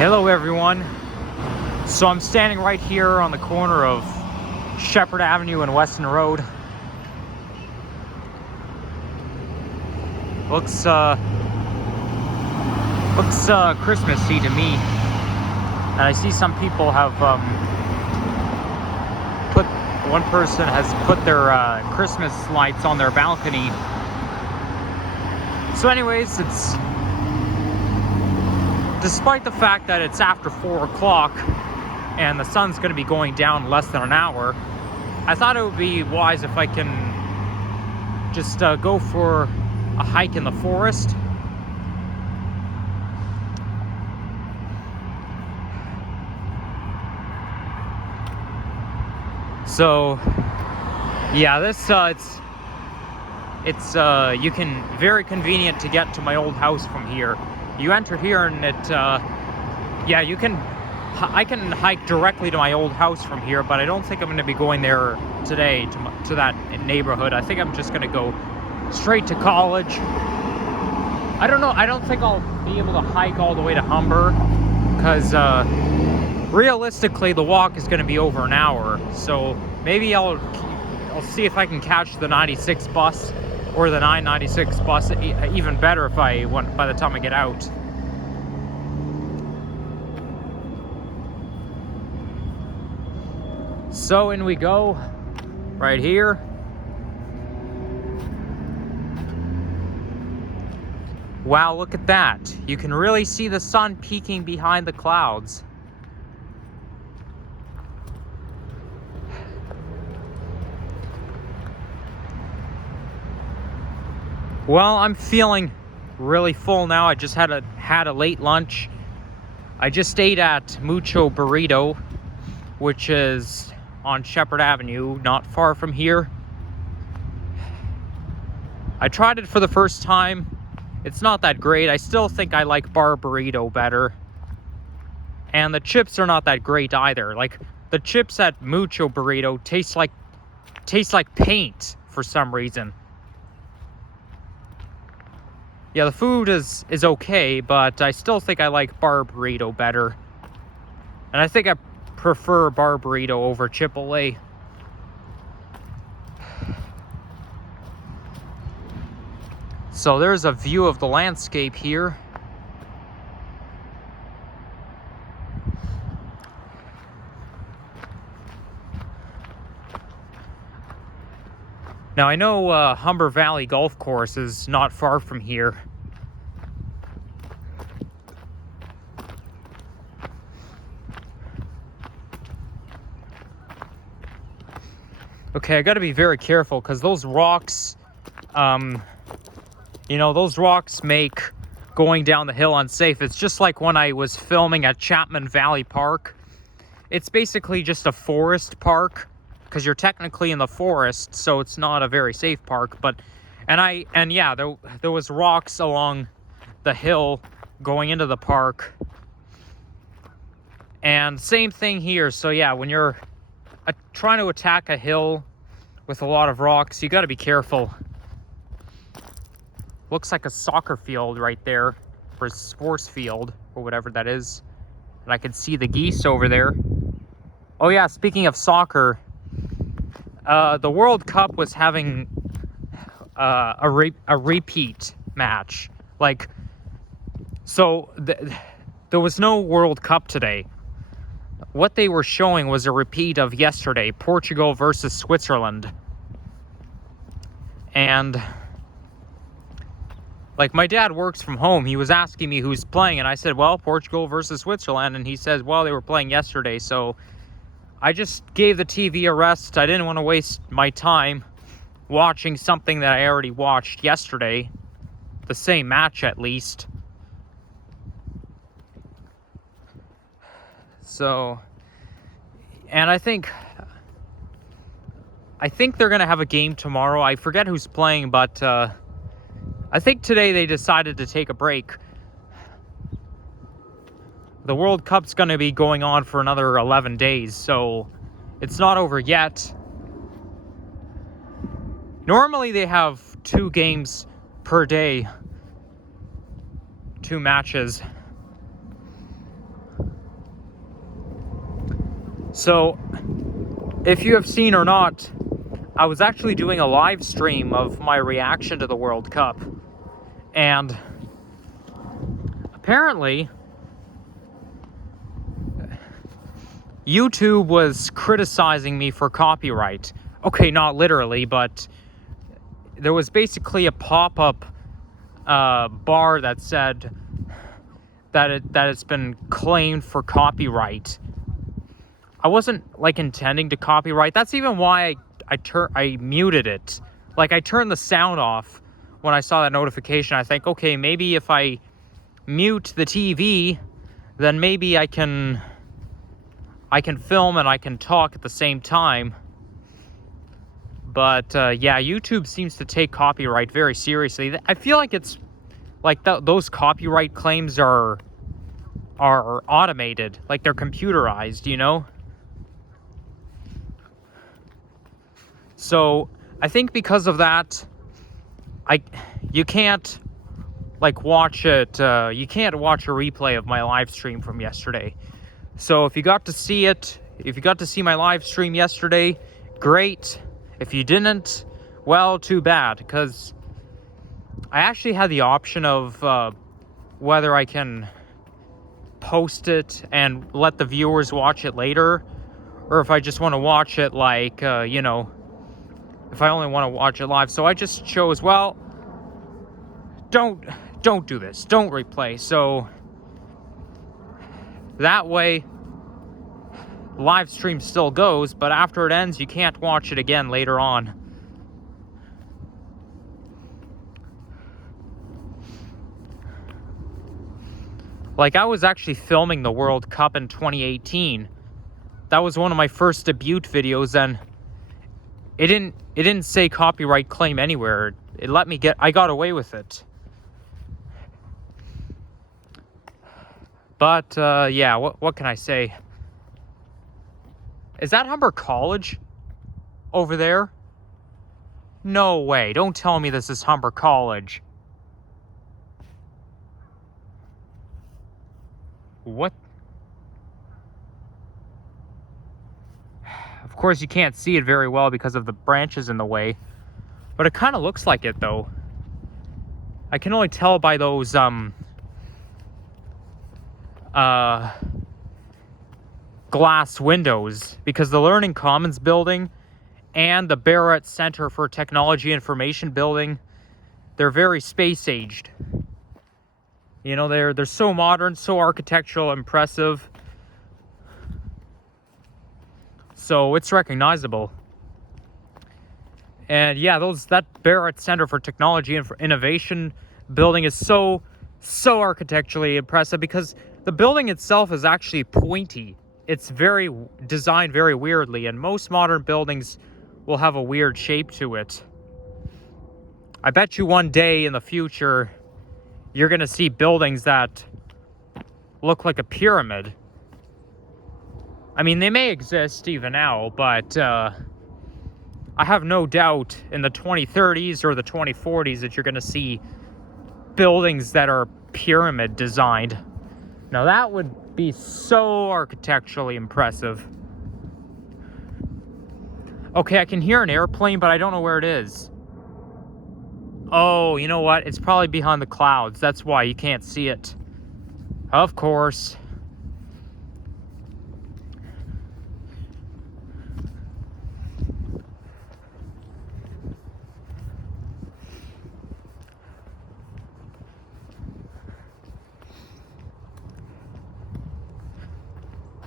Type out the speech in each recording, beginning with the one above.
Hello everyone. So I'm standing right here on the corner of Sheppard Avenue and Weston Road. Looks Christmassy to me. And I see some people have one person has put their Christmas lights on their balcony. So anyways, it's despite the fact that it's after 4 o'clock and the sun's going to be going down in less than an hour, I thought it would be wise if I can just go for a hike in the forest. So yeah, this it's you can very convenient to get to my old house from here. You enter here and I can hike directly to my old house from here, but I don't think I'm going to be going there today to that neighborhood. I think I'm just going to go straight to college. I don't know. I don't think I'll be able to hike all the way to Humber because realistically the walk is going to be over an hour. So maybe I'll see if I can catch the 96 bus or the 996 bus. Even better if I want by the time I get out. So in we go, right here. Wow, look at that. You can really see the sun peeking behind the clouds. Well, I'm feeling really full now. I just had a late lunch. I just ate at Mucho Burrito, which is on Sheppard Avenue, not far from here. I tried it for the first time. It's not that great. I still think I like bar burrito better. And the chips are not that great either. Like, the chips at Mucho Burrito taste like paint for some reason. Yeah, the food is okay, but I still think I like bar burrito better. And I think I prefer bar burrito over Chipotle. So there's a view of the landscape here. Now I know Humber Valley Golf Course is not far from here. Okay, I gotta be very careful because those rocks, those rocks make going down the hill unsafe. It's just like when I was filming at Chapman Valley Park. It's basically just a forest park because you're technically in the forest, so it's not a very safe park. There was rocks along the hill going into the park. And same thing here. So yeah, when you're trying to attack a hill with a lot of rocks, you got to be careful. Looks like a soccer field right there, or a sports field, or whatever that is. And I can see the geese over there. Oh yeah, speaking of soccer, the World Cup was having a repeat match. Like, so there was no World Cup today. What they were showing was a repeat of yesterday, Portugal versus Switzerland. And like, my dad works from home. He was asking me who's playing, and I said, well, Portugal versus Switzerland. And he says, well, they were playing yesterday. So I just gave the TV a rest. I didn't want to waste my time watching something that I already watched yesterday. The same match, at least. So, and I think they're going to have a game tomorrow. I forget who's playing, but I think today they decided to take a break. The World Cup's going to be going on for another 11 days, so it's not over yet. Normally they have 2 games per day, 2 matches. So, if you have seen or not, I was actually doing a live stream of my reaction to the World Cup. And apparently, YouTube was criticizing me for copyright. Okay, not literally, but there was basically a pop-up bar that said that it's been claimed for copyright. I wasn't like intending to copyright. That's even why I muted it. Like, I turned the sound off when I saw that notification. I think, okay, maybe if I mute the TV, then maybe I can film and I can talk at the same time. But yeah, YouTube seems to take copyright very seriously. I feel like it's like those copyright claims are automated, like they're computerized, you know? So I think because of that, you can't like watch it. You can't watch a replay of my live stream from yesterday. So if you got to see it, if you got to see my live stream yesterday, great. If you didn't, well, too bad, because I actually had the option of whether I can post it and let the viewers watch it later, or if I just want to watch it like, you know, if I only want to watch it live. So I just chose, well, don't do this. Don't replay. So that way, live stream still goes, but after it ends, you can't watch it again later on. Like, I was actually filming the World Cup in 2018. That was one of my first debut videos, and it didn't say copyright claim anywhere. It let me I got away with it. But yeah, what can I say? Is that Humber College over there? No way. Don't tell me this is Humber College. What? Of course, you can't see it very well because of the branches in the way. But it kind of looks like it, though. I can only tell by those, glass windows, because the Learning Commons building and the Barrett Center for Technology Information building, they're very space-aged. You know, they're so modern, so architectural, impressive. So it's recognizable. And yeah, that Barrett Center for Technology and Innovation building is so architecturally impressive because the building itself is actually pointy. It's designed very weirdly, and most modern buildings will have a weird shape to it. I bet you one day in the future, you're going to see buildings that look like a pyramid. I mean, they may exist even now, but I have no doubt in the 2030s or the 2040s that you're going to see buildings that are pyramid designed. Now, that would be so architecturally impressive. Okay, I can hear an airplane, but I don't know where it is. Oh, you know what? It's probably behind the clouds. That's why you can't see it. Of course.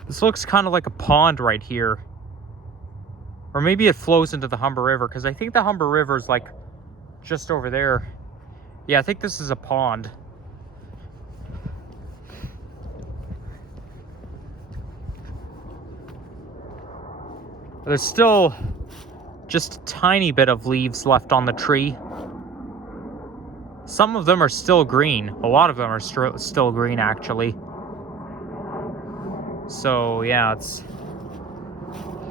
This looks kind of like a pond right here. Or maybe it flows into the Humber River, because I think the Humber River is like just over there. Yeah, I think this is a pond. There's still just a tiny bit of leaves left on the tree. Some of them are still green. A lot of them are still green, actually. So, yeah,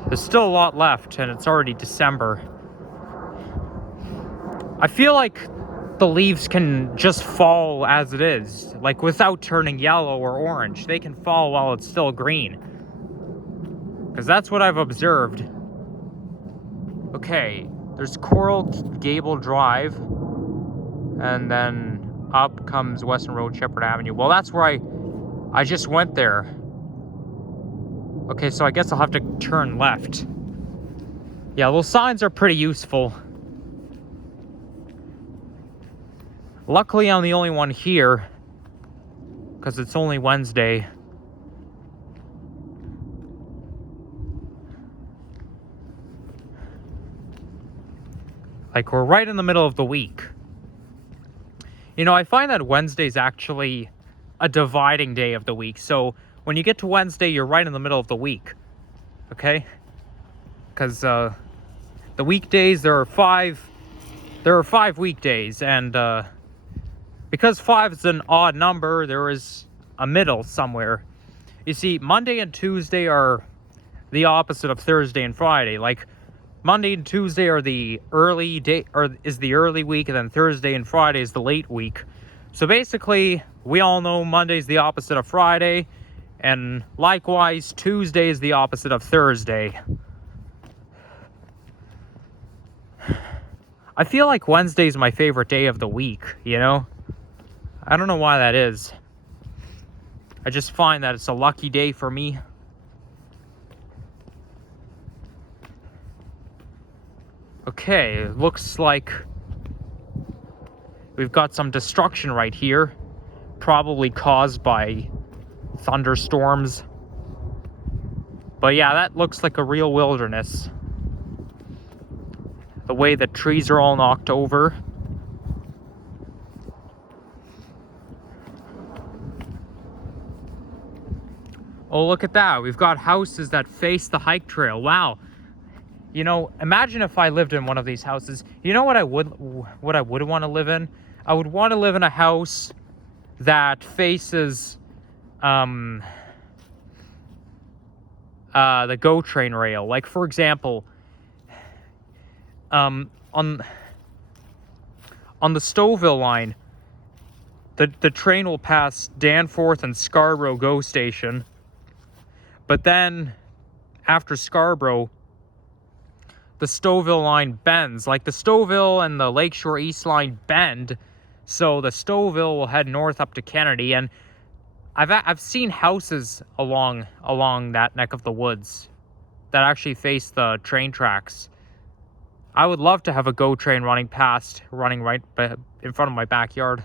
there's still a lot left, and it's already December. I feel like the leaves can just fall as it is, like without turning yellow or orange. They can fall while it's still green. Because that's what I've observed. Okay, there's Coral Gable Drive. And then up comes Weston Road, Sheppard Avenue. Well, that's where I just went there. Okay, so I guess I'll have to turn left. Yeah, those signs are pretty useful. Luckily, I'm the only one here, because it's only Wednesday. Like, we're right in the middle of the week. You know, I find that Wednesday's actually a dividing day of the week. So when you get to Wednesday, you're right in the middle of the week. Okay? Because the weekdays, there are five weekdays, and because 5 is an odd number, there is a middle somewhere. You see, Monday and Tuesday are the opposite of Thursday and Friday. Like, Monday and Tuesday are the early day, or is the early week, and then Thursday and Friday is the late week. So basically, we all know Monday's the opposite of Friday, and likewise, Tuesday is the opposite of Thursday. I feel like Wednesday is my favorite day of the week, you know? I don't know why that is. I just find that it's a lucky day for me. Okay, it looks like we've got some destruction right here, probably caused by thunderstorms. But yeah, that looks like a real wilderness. The way the trees are all knocked over. Oh, look at that. We've got houses that face the hike trail. Wow. You know, imagine if I lived in one of these houses. You know what I would want to live in? I would want to live in a house that faces the GO train rail. Like, for example, on the Stouffville line, the train will pass Danforth and Scarborough GO station. But then after Scarborough, the Stouffville line bends. Like, the Stouffville and the Lakeshore East line bend, so the Stouffville will head north up to Kennedy. And I've seen houses along that neck of the woods that actually face the train tracks. I would love to have a GO train running right in front of my backyard.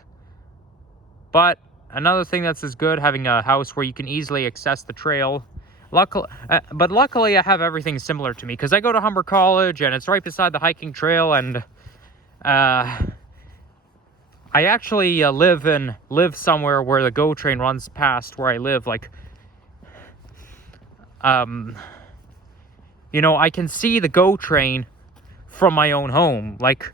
But another thing that's as good, having a house where you can easily access the trail. Luckily, I have everything similar to me, because I go to Humber College, and it's right beside the hiking trail, and I actually live somewhere where the GO train runs past where I live. Like, you know, I can see the GO train from my own home. Like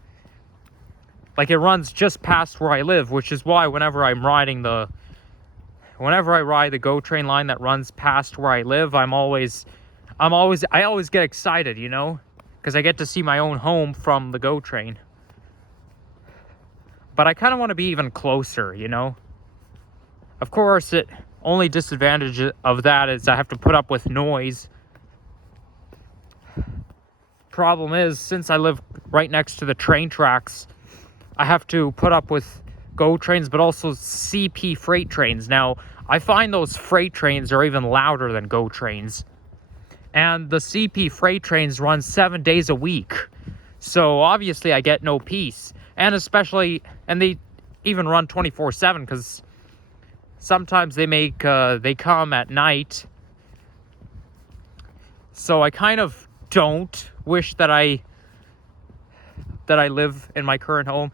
it runs just past where I live, which is why whenever I ride the GO train line that runs past where I live, I always get excited, you know, because I get to see my own home from the GO train. But I kind of want to be even closer, you know. Of course, the only disadvantage of that is I have to put up with noise. Problem is, since I live right next to the train tracks, I have to put up with GO trains, but also CP freight trains. Now, I find those freight trains are even louder than GO trains. And the CP freight trains run 7 days a week. So obviously I get no peace. And they even run 24/7, because sometimes they come at night. So I kind of don't wish that I live in my current home.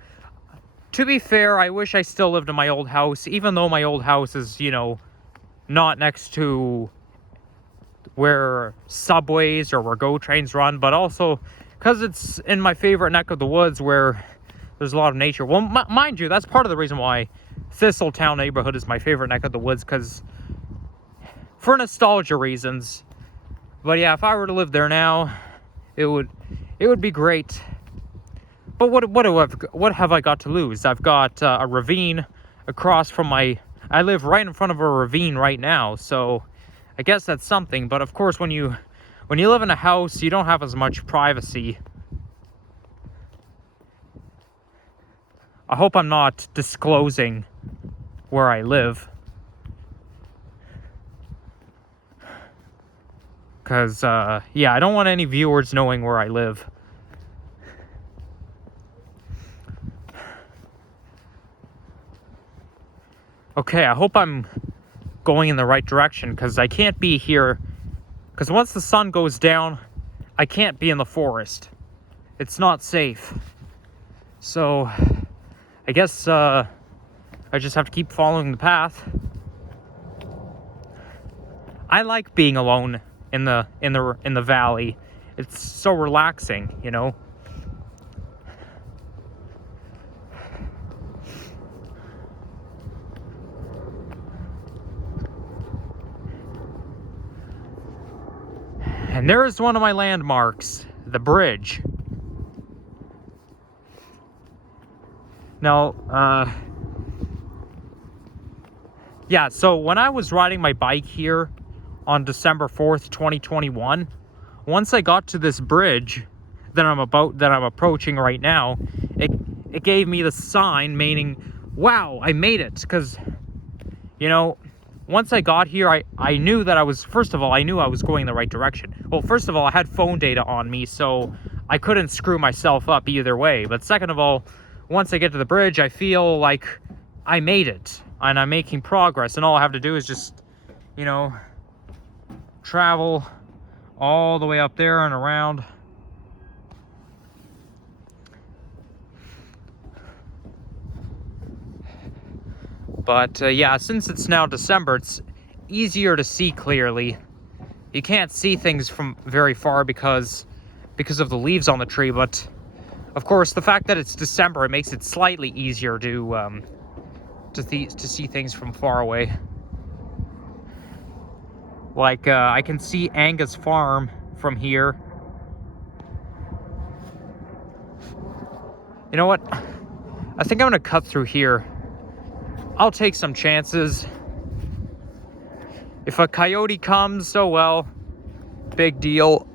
To be fair, I wish I still lived in my old house, even though my old house is, you know, not next to where subways or where GO trains run, but also because it's in my favorite neck of the woods where there's a lot of nature. Well, mind you, that's part of the reason why Thistletown neighborhood is my favorite neck of the woods, because for nostalgia reasons. But yeah, if I were to live there now, it would be great. But what have I got to lose? I've got a ravine across from I live right in front of a ravine right now, so I guess that's something. But of course, when you when you live in a house, you don't have as much privacy. I hope I'm not disclosing where I live. Because, yeah, I don't want any viewers knowing where I live. Okay, I hope I'm going in the right direction, because I can't be here. Because once the sun goes down, I can't be in the forest. It's not safe. So, I guess, I just have to keep following the path. I like being alone in the valley. It's so relaxing, you know. And there is one of my landmarks, the bridge. Now, yeah, so when I was riding my bike here on December 4th, 2021, once I got to this bridge that I'm approaching right now, it gave me the sign meaning, wow, I made it. Because, you know, once I got here, I knew that first of all, I knew I was going the right direction. Well, first of all, I had phone data on me, so I couldn't screw myself up either way. But second of all, once I get to the bridge, I feel like I made it, and I'm making progress, and all I have to do is just, you know, travel all the way up there and around. But yeah, since it's now December, it's easier to see clearly. You can't see things from very far because of the leaves on the tree, but of course, the fact that it's December, it makes it slightly easier to see things from far away. Like, I can see Angus Farm from here. You know what? I think I'm gonna cut through here. I'll take some chances. If a coyote comes, oh well. Big deal.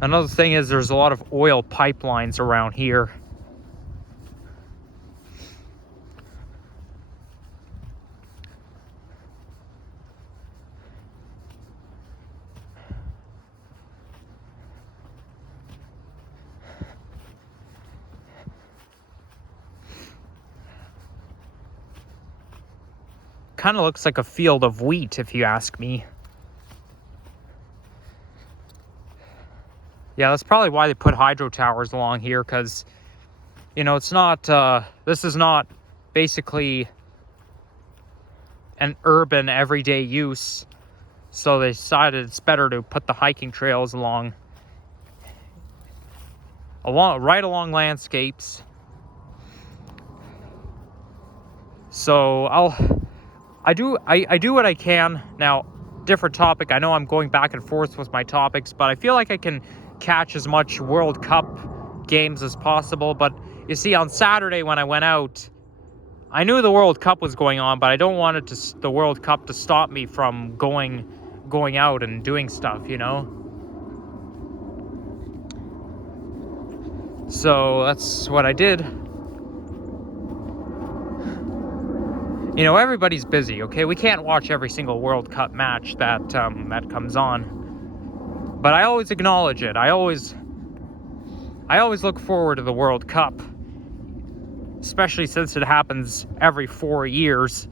Another thing is there's a lot of oil pipelines around here. Kind of looks like a field of wheat, if you ask me. Yeah, that's probably why they put hydro towers along here, because, you know, it's not, this is not basically an urban everyday use, so they decided it's better to put the hiking trails right along landscapes. So I do what I can. Now, different topic. I know I'm going back and forth with my topics, but I feel like I can catch as much World Cup games as possible. But you see, on Saturday when I went out, I knew the World Cup was going on, but I don't want the World Cup to stop me from going out and doing stuff, you know? So that's what I did. You know, everybody's busy, okay? We can't watch every single World Cup match that comes on. But I always acknowledge it. I always look forward to the World Cup. Especially since it happens every 4 years.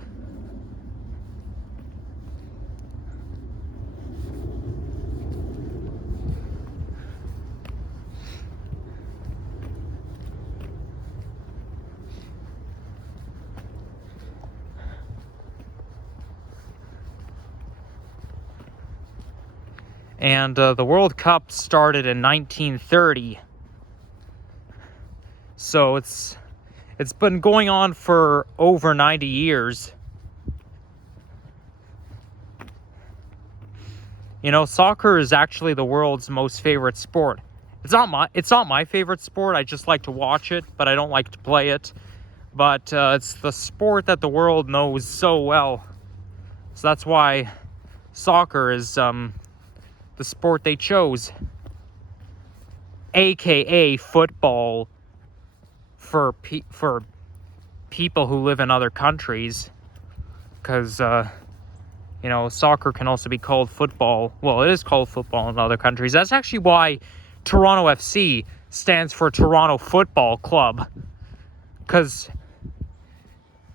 And the World Cup started in 1930. So it's been going on for over 90 years. You know, soccer is actually the world's most favorite sport. It's not my favorite sport. I just like to watch it, but I don't like to play it. But it's the sport that the world knows so well. So that's why soccer is the sport they chose, aka football for people who live in other countries, because you know, soccer can also be called football. Well, it is called football in other countries. That's actually why Toronto FC stands for Toronto Football Club, because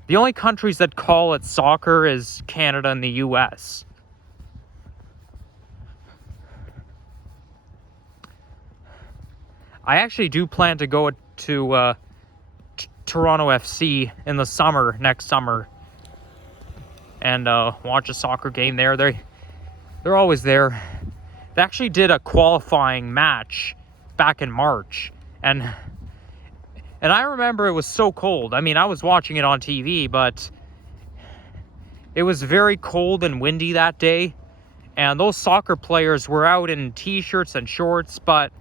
the only countries that call it soccer is Canada and the US. I actually do plan to go to Toronto FC in the summer, next summer, and watch a soccer game there. They're always there. They actually did a qualifying match back in March, and I remember it was so cold. I mean, I was watching it on TV, but it was very cold and windy that day, and those soccer players were out in t-shirts and shorts. But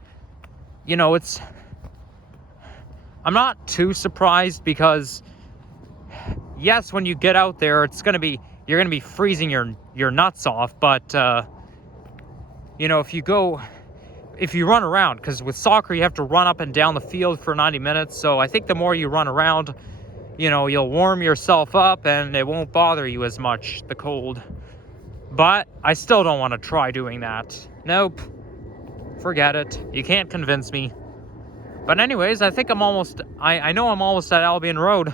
you know, I'm not too surprised, because yes, when you get out there, you're gonna be freezing your nuts off. But you know, if you run around, because with soccer you have to run up and down the field for 90 minutes. So I think the more you run around, you know, you'll warm yourself up and it won't bother you as much, the cold. But I still don't want to try doing that. Nope. Forget it. You can't convince me. But anyways, I think I know I'm almost at Albion Road.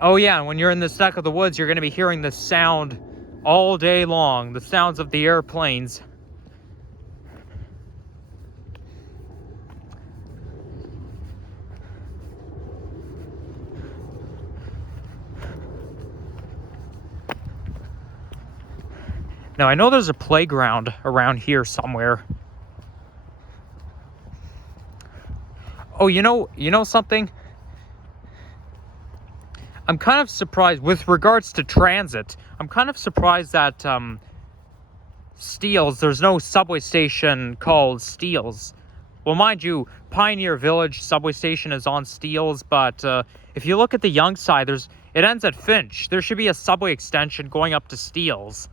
Oh yeah, and when you're in this neck of the woods, you're going to be hearing this sound all day long. The sounds of the airplanes. Now, I know there's a playground around here somewhere. Oh, you know something? I'm kind of surprised with regards to transit. I'm kind of surprised that Steeles, there's no subway station called Steeles. Well, mind you, Pioneer Village subway station is on Steeles, but if you look at the Yonge side, it ends at Finch. There should be a subway extension going up to Steeles.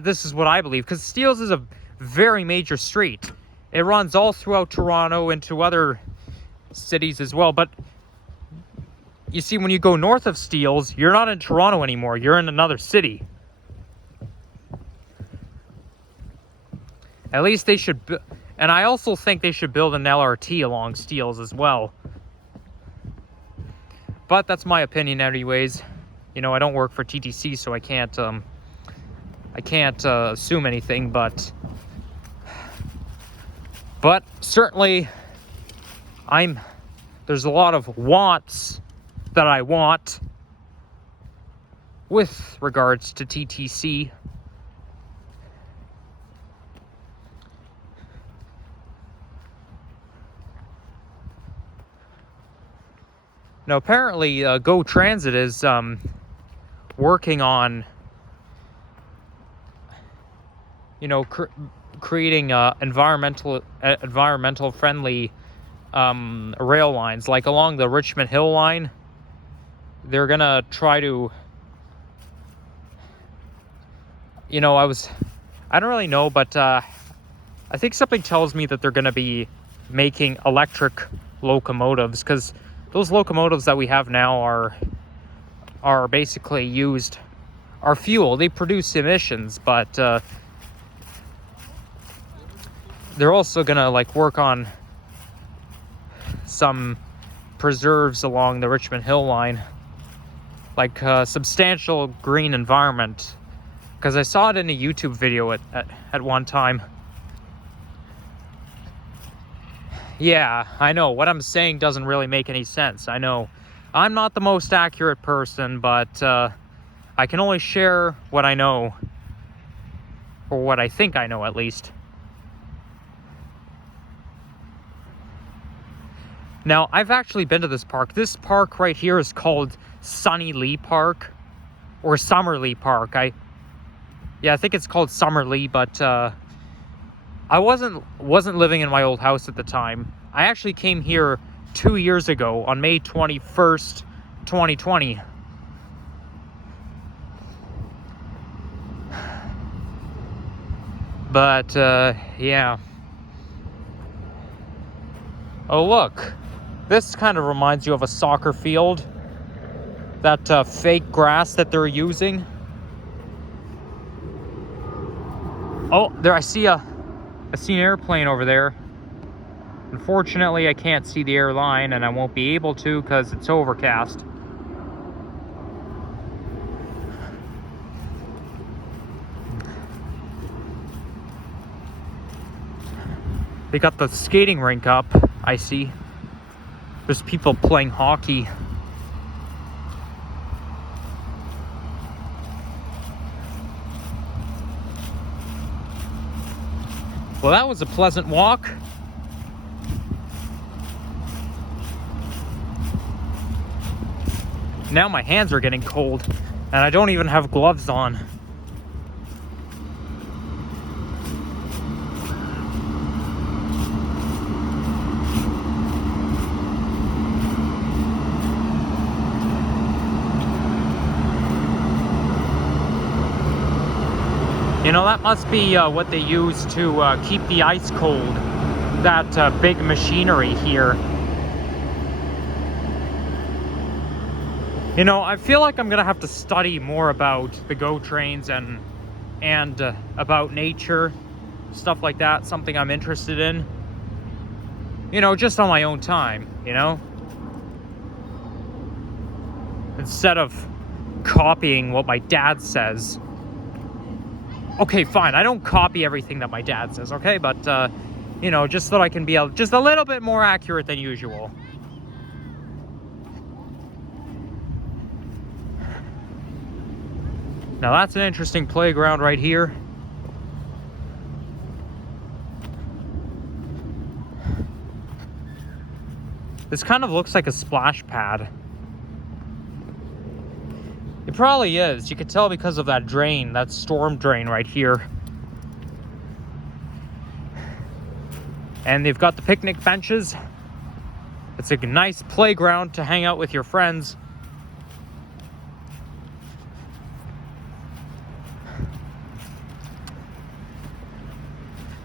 This is what I believe, because Steeles is a very major street. It runs all throughout Toronto into other cities as well. But you see, when you go north of Steeles, you're not in Toronto anymore. You're in another city. At least they should, and I also think they should build an LRT along Steeles as well. But that's my opinion anyways. You know, I don't work for TTC, so I can't assume anything, but certainly there's a lot of wants that I want with regards to TTC. Now, apparently, Go Transit is working on, you know, creating environmental friendly rail lines, like along the Richmond Hill line. They're gonna try to, you know, I don't really know, but I think something tells me that they're gonna be making electric locomotives, because those locomotives that we have now are basically are fuel. They produce emissions, but they're also gonna like work on some preserves along the Richmond Hill line, like substantial green environment, because I saw it in a YouTube video at one time. Yeah, I know what I'm saying doesn't really make any sense. I know I'm not the most accurate person, but I can only share what I know, or what I think I know at least. Now, I've actually been to this park. This park right here is called Sunny Lee Park, or Summerlee Park. I think it's called Summerlee, but I wasn't living in my old house at the time. I actually came here 2 years ago on May 21st, 2020. But yeah. Oh look, this kind of reminds you of a soccer field. That fake grass that they're using. Oh, there I see an airplane over there. Unfortunately, I can't see the airline, and I won't be able to because it's overcast. They got the skating rink up, I see. There's people playing hockey. Well, that was a pleasant walk. Now my hands are getting cold, and I don't even have gloves on. You know, that must be what they use to keep the ice cold. That big machinery here. You know, I feel like I'm gonna have to study more about the GO trains and about nature, stuff like that. Something I'm interested in. You know, just on my own time, you know? Instead of copying what my dad says. Okay, fine, I don't copy everything that my dad says, okay? But, you know, just so I can be just a little bit more accurate than usual. Now that's an interesting playground right here. This kind of looks like a splash pad. It probably is. You could tell because of that drain, that storm drain right here. And they've got the picnic benches. It's a nice playground to hang out with your friends.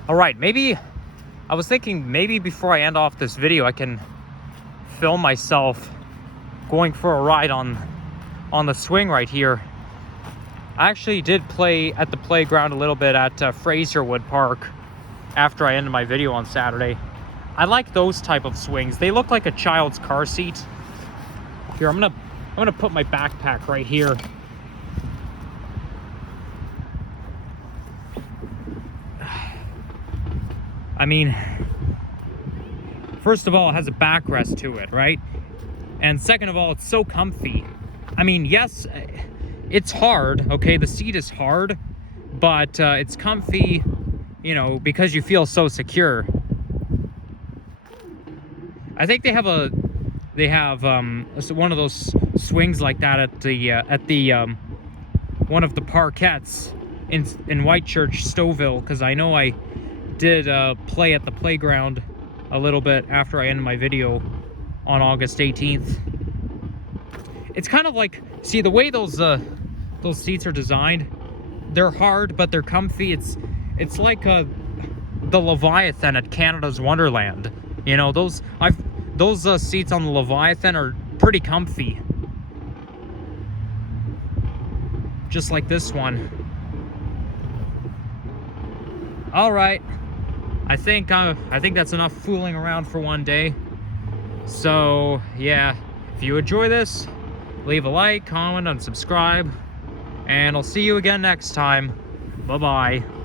All right, maybe I was thinking maybe before I end off this video, I can film myself going for a ride on the swing right here. I actually did play at the playground a little bit at Fraserwood Park after I ended my video on Saturday. I like those type of swings. They look like a child's car seat. Here, I'm gonna put my backpack right here. I mean, first of all, it has a backrest to it, right? And second of all, it's so comfy. I mean, yes, it's hard, okay? The seat is hard, but it's comfy, you know, because you feel so secure. I think they have one of those swings like that at the one of the parkettes in Whitechurch, Stouffville, because I know I did play at the playground a little bit after I ended my video on August 18th. It's kind of like, see the way those seats are designed, they're hard but they're comfy. It's like the Leviathan at Canada's Wonderland. You know, those seats on the Leviathan are pretty comfy. Just like this one. All right. I think that's enough fooling around for one day. So, yeah, if you enjoy this, leave a like, comment, and subscribe. And I'll see you again next time. Bye-bye.